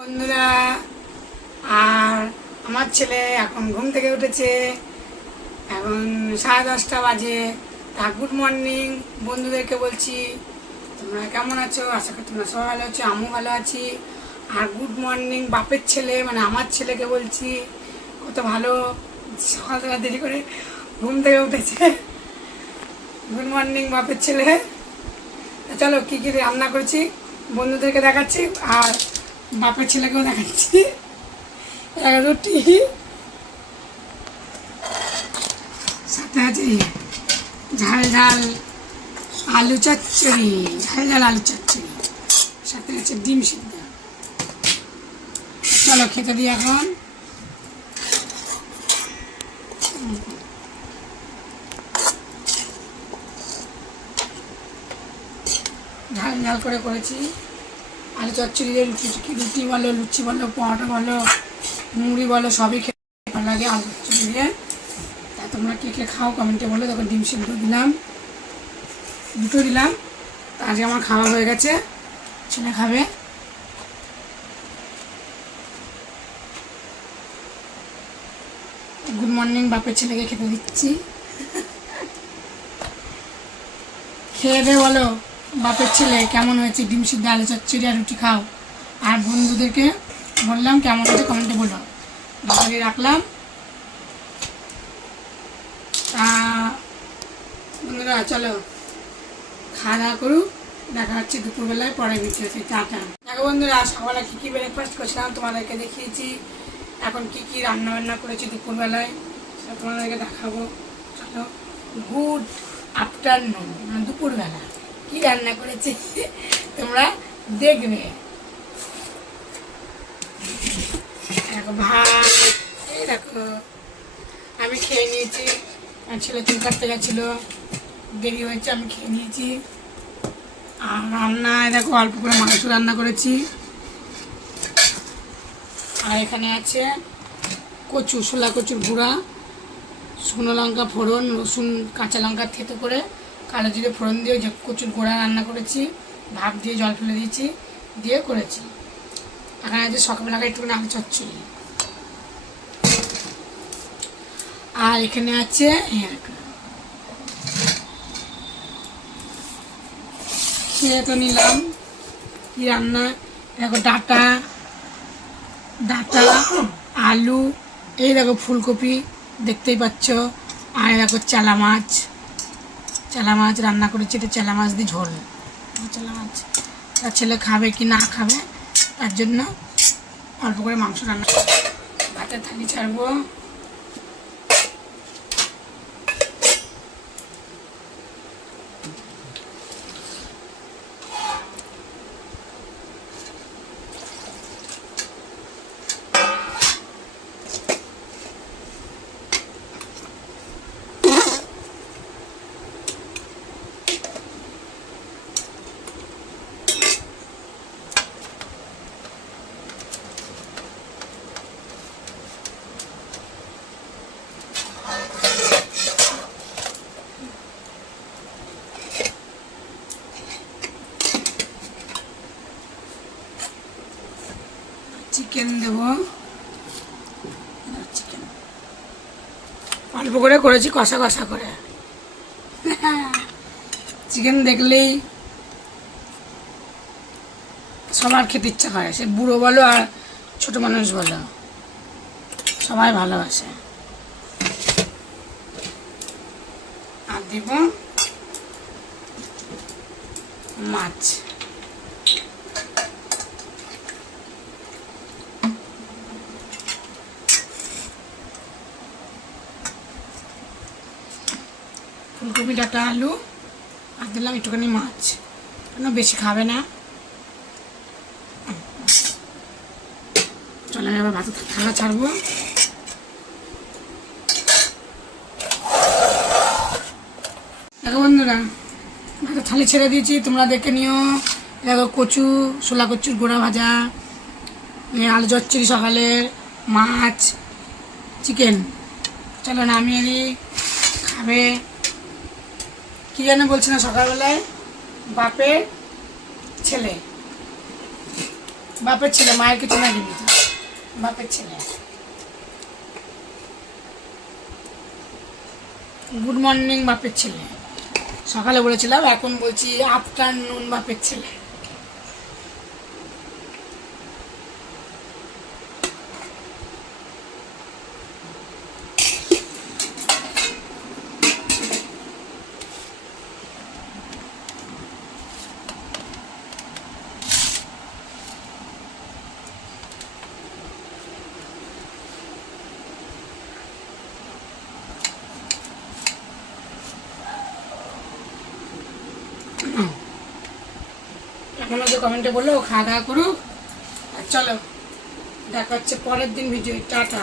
বন্ধুরা, আর আমার ছেলে এখন ঘুম থেকে উঠেছে। এখন 10:30 বাজে। তা গুড মর্নিং বন্ধুদেরকে বলছি, তোমরা কেমন আছো? আশা করি তোমরা সবাই ভালো আছো, আমিও ভালো আছি। আর গুড মর্নিং বাপের ছেলে, মানে আমার ছেলেকে বলছি, কত ভালো সকালবেলা দেরি করে ঘুম থেকে উঠেছে। গুড মর্নিং বাপের ছেলে। চলো কি কি রান্না করেছি বন্ধুদেরকে দেখাচ্ছি, আর বাপের ছেলেকেও দেখাচ্ছি। রুটি, সাথে আছে ঝাল ঝাল আলু চচ্চড়ি, ঝাল ঝাল আলু চচ্চড়ি, সাথে আছে ডিম সিদ্ধ। চলো খেতে দিই এখন। ঝাল ঝাল করে করেছি আলু চচ্চড়ি দিয়ে। রুটি বলো, লুচি বলো, পরোটা বলো, মুড়ি বলো, সবই খেতে ভালো লাগে আলু চচ্চড়ি দিয়ে। তা তোমরা কে কে খাও কমেন্টে বলো। তখন ডিম সিদ্ধ দিলাম, দুটো দিলাম। তা আজকে আমার খাওয়া হয়ে গেছে, ছেলে খাবে। গুড মর্নিং বাপের ছেলেকে খেতে দিচ্ছি। খেয়ে দে বলো বাপের ছেলে কেমন হয়েছে ডিম সিদ্ধ আলু চচ্চড়ি আর রুটি খাও। আর বন্ধুদেরকে বললাম কেমন হয়েছে কমেন্টে বলো। বাবাকে রাখলাম। তা বন্ধুরা চলো খাওয়া দাওয়া করুক, দেখা হচ্ছে দুপুরবেলায় পরে ভিডিওতে। টাটা। দেখো বন্ধুরা, সকালে কী কী ব্রেকফাস্ট করছিলাম তোমাদেরকে দেখিয়েছি। এখন কি কি রান্না বান্না করেছি দুপুরবেলায় সেটা তোমাদেরকে দেখাবো। চলো গুড আফটারনুন, মানে দুপুরবেলা কি রান্না করেছি তোমরা দেখবে। দেখো ভাত, এই দেখো আমি খেয়ে নিয়েছি। আর ছেলে চুল কাটতে গেছিলো, দেরি হয়েছে, আমি খেয়ে নিয়েছি। আর রান্নায় দেখো অল্প করে মাংস রান্না করেছি। আর এখানে আছে কচু, শোলা কচুর গুঁড়া, শুকনো লঙ্কা ফোড়ন, রসুন কাঁচা লঙ্কা থেতো করে কালো জিরে ফোড়ন দিয়ে যে কচুর গুঁড়া রান্না করেছি, ভাপ দিয়ে জল ফেলে দিয়েছি, দিয়ে করেছি। এখানে আছে সকালবেলাকে একটুখানি আলু চচ্চড়ি। আর এখানে আছে খেয়ে তো নিলাম কি রান্না। দেখো ডাঁটা আলু, এই দেখো ফুলকপি দেখতেই পাচ্ছ। আর দেখো চালা মাছ রান্না করেছি। এটা চালা মাছ দিয়ে ঝোল। চালা মাছ তার ছেলে খাবে কি না খাবে তার জন্য অল্প করে মাংস রান্না। ভাতের থালি ছাড়বো। চিকেন দেবো, চিকেন অল্প করে করেছি, কষা কষা করে। চিকেন দেখলেই সবার খেতে ইচ্ছা করে, সে বুড়ো বলো আর ছোট মানুষ বলো, সবাই ভালোবাসে। আর দেব মাছ। ফুলকপি ডাঁটা আলু আর দিলাম একটুখানি মাছ, কেন বেশি খাবে না। চলে এবার ভাতের থালা ছাড়বো। দেখো বন্ধুরা, ভাতের থালি ছেড়ে দিয়েছি, তোমরা দেখে নিও। দেখো কচু, শোলা কচুর গোড়া ভাজা, আলু চচ্চড়ি সকালের, মাছ, চিকেন। চলো নামিয়ে দিই, খাবে। কি যেন বলছি না সকালবেলায়, বাপের ছেলে। বাপের ছেলে, মায়ের কিছু না কিন্তু বাপের ছেলে। গুড মর্নিং বাপের ছেলে, সকালে বলেছিলাম, এখন বলছি আফটারনুন বাপের ছেলে। এখনো যে কমেন্টে বললো খাওয়া দাওয়া করুক, আর চলো দেখা হচ্ছে পরের দিন ভিডিও। টাটা।